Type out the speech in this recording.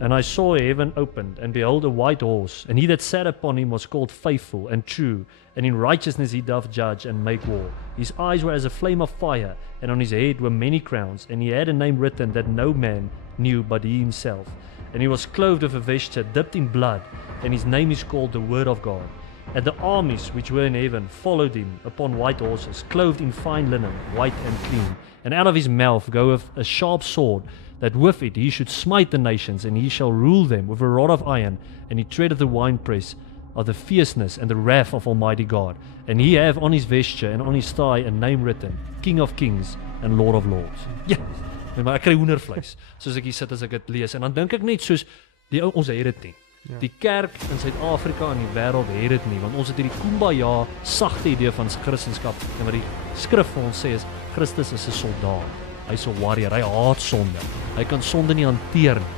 And I saw heaven opened, and behold a white horse, and he that sat upon him was called Faithful and True, and in righteousness he doth judge and make war. His eyes were as a flame of fire, and on his head were many crowns, and he had a name written that no man knew but he himself. And he was clothed with a vesture dipped in blood, and his name is called the Word of God. And the armies which were in heaven followed him upon white horses, clothed in fine linen, white and clean. And out of his mouth goeth a sharp sword, that with it he should smite the nations, and he shall rule them with a rod of iron, and he treadeth the winepress of the fierceness and the wrath of Almighty God. And he have on his vesture and on his thigh a name written, King of Kings and Lord of Lords. Ja, maar ek kry hoendervleis, soos ek hier sit as ek dit lees. En dan dink ek net soos, ons het dit nie. Die kerk in Suid-Afrika en die wêreld het dit nie, want ons het hierdie kumbaya, sagte idee van Christendom, en wat die skrif vir ons sê is, Christus is 'n soldaat. Hy's 'n warrior, hy haat sonde. Hy kan sonde nie hanteer nie.